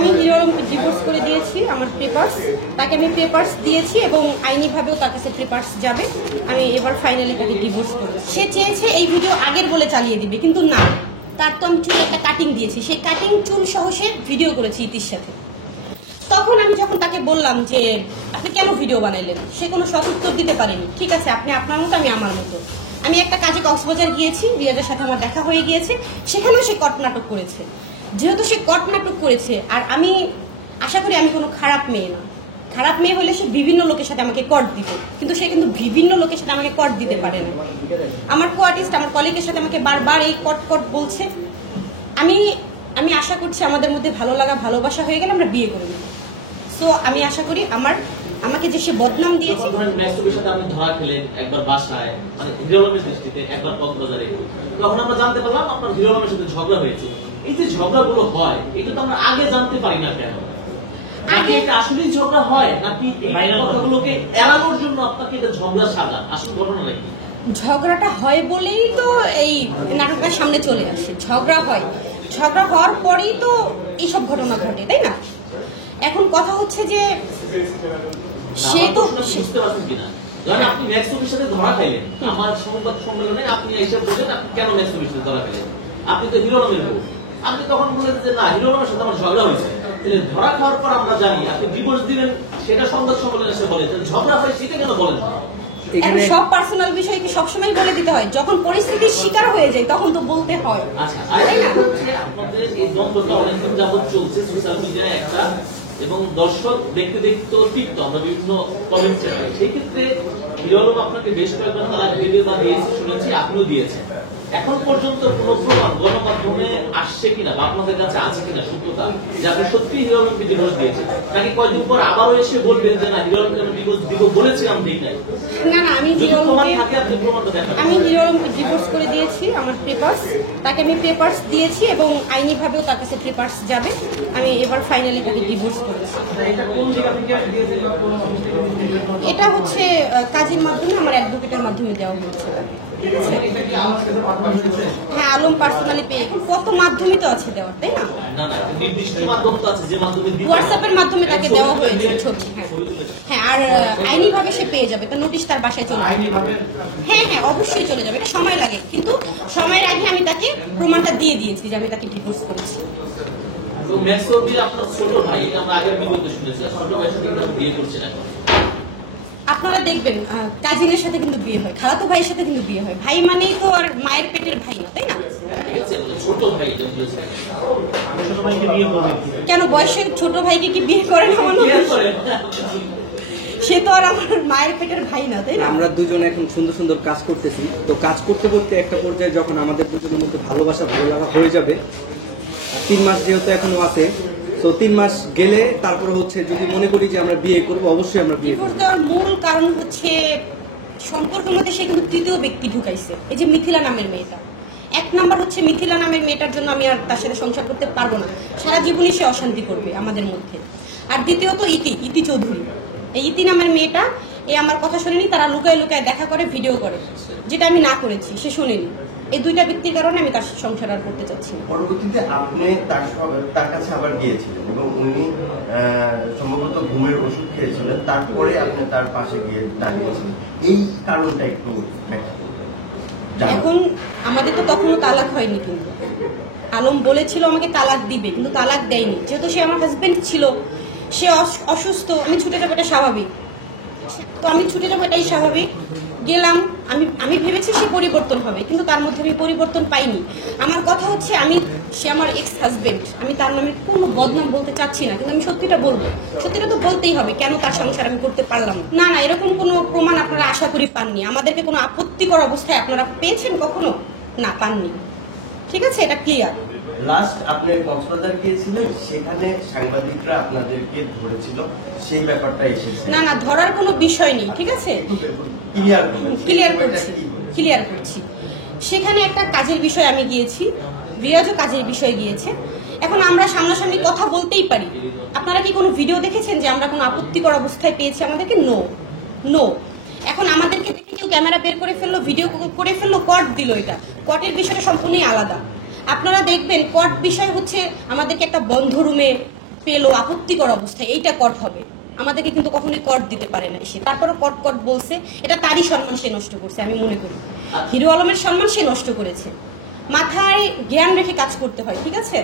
আমি হিরোরমকে ডিভোর্স করে দিয়েছি, আমার পেপারস, তাকে আমি পেপারস দিয়েছি এবং আইনিভাবেও তার কাছে পেপারস যাবে। আমি এবার ফাইনালি তাকে ডিভোর্স করব। সে চেয়েছে এই ভিডিও আগের বলে চালিয়ে দিবে, কিন্তু না, তার তো আমি চুলে একটা কাটিং দিয়েছি, সেই কাটিং চুল সহ সে ভিডিও করেছে ইতির সাথে। তখন আমি যখন তাকে বললাম যে আপনি কেন ভিডিও বানাইলেন, সে কোনো সদুত্তর দিতে পারেনি। ঠিক আছে, আপনি আপনার মতো, আমি আমার মতো। আমি একটা কাজে কক্সবাজার গিয়েছি, রিয়াজের সাথে আমার দেখা হয়ে গিয়েছে, সেখানেও সে কট নাটক করেছে। যেহেতু সে কট নাটক করেছে, আর আমি আশা করি আমি কোনো খারাপ মেয়ে না। খারাপ মেয়ে হলে সে বিভিন্ন লোকের সাথে আমাকে কট দিত, কিন্তু সে কিন্তু বিভিন্ন লোকের সাথে আমাকে কট দিতে পারে না। আমার কো আর্টিস্ট, আমার কলিগের সাথে আমাকে বারবার এই কট কট বলছে। আমি আশা করছি আমাদের মধ্যে ভালো লাগা ভালোবাসা হয়ে গেলে আমরা বিয়ে করে নেব। সো আমি আশা করি আমাকে যে সে বদনাম দিয়েছে, আপনি ধরা খেলেন একবার বাসায়, মানে হিরোরমের দৃষ্টিতে একবার কক্সবাজারে, তখন আমরা জানতে পারলাম আপনার হিরোরমের সাথে ঝগড়া হয়েছে। এই যে ঝগড়াগুলো হয়, এটা তো আমরা আগে জানতে পারি না কেন? আগে এটা আসলে ঝগড়া হয় নাকি এই কথাগুলোকে এড়ানোর জন্য আপনাকে এটা ঝগড়া সাজা? আসল ঘটনা নাকি? ঝগড়াটা হয় বলেই তো এই নাটকটা সামনে চলে আসে। ঝগড়া হয়, ঝগড়া হওয়ার পরেই তো এইসব ঘটনা ঘটে, তাই না? এখন কথা হচ্ছে যে সে তো বুঝতে পারছেন কিনা, ধরেন আপনি ম্যাক্সিমের সাথে ধরা খাইলেন, আমার সংবাদ সম্মেলনে আপনি এসে বললেন আপনি কেন ম্যাক্সিমের সাথে ধরা খাইলেন, আপনি তো হিরোরমের বউ, আপনি তখন বললেন যে না হিরোরমের সাথে আমার ঝগড়া হয়েছে। ধরা খাওয়ার পর আমরা জানি আপনি ডিভোর্স দিবেন, সেটা সংবাদ সম্মেলনে এসে বলে ঝগড়া হয়, সেটা কেন বলেন? সব পার্সোনাল বিষয় কি সবসময় বলে দিতে হয়? যখন পরিস্থিতির শিকার হয়ে যায় তখন তো বলতে হয়। আচ্ছা, আপনাদের এই দ্বন্দ্বটা অনেকদিন যাবত চলছে সোশ্যাল মিডিয়ায় একটা, এবং দর্শক দেখতে দেখতে তৃপ্ত, আমরা বিভিন্ন কমেন্টস পাই। সেই ক্ষেত্রে হিরোরম আপনাকে বেশ কয়েকবার তালাক ভিডিও বা দিয়েছে শুনেছি, আপনিও দিয়েছেন। এখন পর্যন্ত কোনো প্রমাণ গণমাধ্যমে আসছে কিনা বা আপনাদের কাছে আছে কিনা সত্যতা যে আপনি সত্যি হিরোরমকে ডিভোর্স দিয়েছেন, নাকি কয়েকদিন পর আবারও এসে বলবেন যে না হিরোরমকে আমি ডিভোর্স দিব বলেছিলাম ঠিক নাই? না না, আমি হিরোরমকে ডিভোর্স করে দিয়েছি, আমার পেপারস, তাকে আমি পেপারস দিয়েছি এবং আইনিভাবেও তার কাছে পেপারস যাবে। আমি এবার ফাইনালি তাকে ডিভোর্স করেছি। এটা হচ্ছে কাজের মাধ্যমে, আমার অ্যাডভোকেটের মাধ্যমে দেওয়া হয়েছে। হ্যাঁ, আলম পার্সোনালি পেয়ে, কত মাধ্যমে তো আছে দেওয়ার, তাই না? হোয়াটসঅ্যাপের মাধ্যমে তাকে দেওয়া হয়েছে ছবি। হ্যাঁ, আর আইনিভাবে সে পেয়ে যাবে, তো নোটিশ তার বাসায় চলে যাবে। হ্যাঁ হ্যাঁ, অবশ্যই চলে যাবে, এটা সময় লাগে, কিন্তু সময়ের আগে আমি তাকে প্রমাণটা দিয়ে দিয়েছি যে আমি তাকে ডিভোর্স করেছি। আপনারা দেখবেন কাজিনের সাথে কিন্তু বিয়ে হয়, খালাতো ভাইয়ের সাথে কিন্তু বিয়ে হয়। ভাই মানেই তো আর মায়ের পেটের ভাই না, তাই না? কেন বয়সের ছোট ভাইকে কি বিয়ে করে না মানুষ? সে তো আর আমার মায়ের পেটের ভাই না, তাই না? আমরা দুজনে এখন সুন্দর সুন্দর কাজ করতেছি, তো কাজ করতে করতে একটা পর্যায়ে যখন আমাদের দুজনের মধ্যে ভালোবাসা ভালো লাগা হয়ে যাবে, 3 মাস যেহেতু এখনো আছে, তো 3 মাস গেলে তারপরে হচ্ছে যদি মনে করি যে আমরা বিয়ে করবো, অবশ্যই আমরা বিয়ে করবো। দেওয়ার মূল কারণ হচ্ছে সম্পর্কের মধ্যে সে কিন্তু তৃতীয় ব্যক্তি ঢুকাইছে, এই যে মিথিলা নামের মেয়েটা। 1 নাম্বার হচ্ছে মিথিলা নামের মেয়েটার জন্য আমি আর তার সাথে সংসার করতে পারবো না, সারা জীবনই সে অশান্তি করবে আমাদের মধ্যে। আর দ্বিতীয়ত ইতি চৌধুরী, এই ইতি নামের মেয়েটা, এই আমার কথা শোনেনি, তারা লুকায় লুকায় দেখা করে, ভিডিও করে, যেটা আমি না করেছি, সে শোনেনি। এই 2টা ব্যক্তির কারণে আমি তার সংসার আর করতে চাচ্ছি না। পরবর্তীতে আপনি তার কাছে আবার গিয়েছিলেন এবং উনি সম্ভবত ঘুমের ওষুধ খেয়েছিলেন, তারপরে আপনি তার পাশে গিয়ে দাঁড়িয়েছিলেন, এই কারণটা একটু ব্যাখ্যা করবেন। এখন আমাদের তো তখনও তালাক হয়নি, কিন্তু আলম বলেছিল আমাকে তালাক দিবে, কিন্তু তালাক দেয়নি। যেহেতু সে আমার হাজবেন্ড ছিল, সে অসুস্থ, আমি ছুটে যাবো, এটা স্বাভাবিক। তো আমি ছুটে যাবো, এটাই স্বাভাবিক। গেলাম, আমি ভেবেছি সে পরিবর্তন হবে, কিন্তু তার মধ্যে আমি পরিবর্তন পাইনি। আমার কথা হচ্ছে সে আমার এক্স হাজবেন্ড, আমি তার নামে কোনো বদনাম বলতে চাচ্ছি না, কিন্তু আমি সত্যিটা বলবো। সত্যিটা তো বলতেই হবে, কেন তার সংসার আমি করতে পারলাম না। না, এরকম কোনো প্রমাণ আপনারা আশা করি পাননি। আমাদেরকে কোনো আপত্তিকর অবস্থায় আপনারা পেয়েছেন কখনো? না, পাননি। ঠিক আছে, এটা ক্লিয়ার। লাস্ট আপনি কক্সবাজার গিয়েছিলেন, সেখানে সাংবাদিকরা আপনাদেরকে ধরেছিল, সেই ব্যাপারটা এসেছে? না না, ধরার কোনো বিষয় নেই, ঠিক আছে, ক্লিয়ার করছি। সেখানে একটা কাজের বিষয় আমি গিয়েছি, রিয়াজও কাজের বিষয়ে গিয়েছে। এখন আমরা সামনাসামনি কথা বলতেই পারি। আপনারা কি কোনো ভিডিও দেখেছেন যে আমরা কোনো আপত্তিকর অবস্থায় পেয়েছি আমাদেরকে? নো। এখন আমাদেরকে দেখে কেউ ক্যামেরা বের করে ফেললো, ভিডিও করে ফেললো, কট দিল, এটা কটের বিষয়টা সম্পূর্ণই আলাদা। আপনারা দেখবেন কট বিষয় হচ্ছে আমাদেরকে একটা বন্ধ রুমে পেলো আপত্তিকর অবস্থায়, এইটা কট হবে। আমাদেরকে কিন্তু কখনোই কট দিতে পারে না সে, তারপরে কট কট বলছে, এটা তারই সম্মান সে নষ্ট করছে আমি মনে করি। হিরো আলমের সম্মান সে নষ্ট করেছে। মাথায় জ্ঞান রেখে কাজ করতে হয়, ঠিক আছে?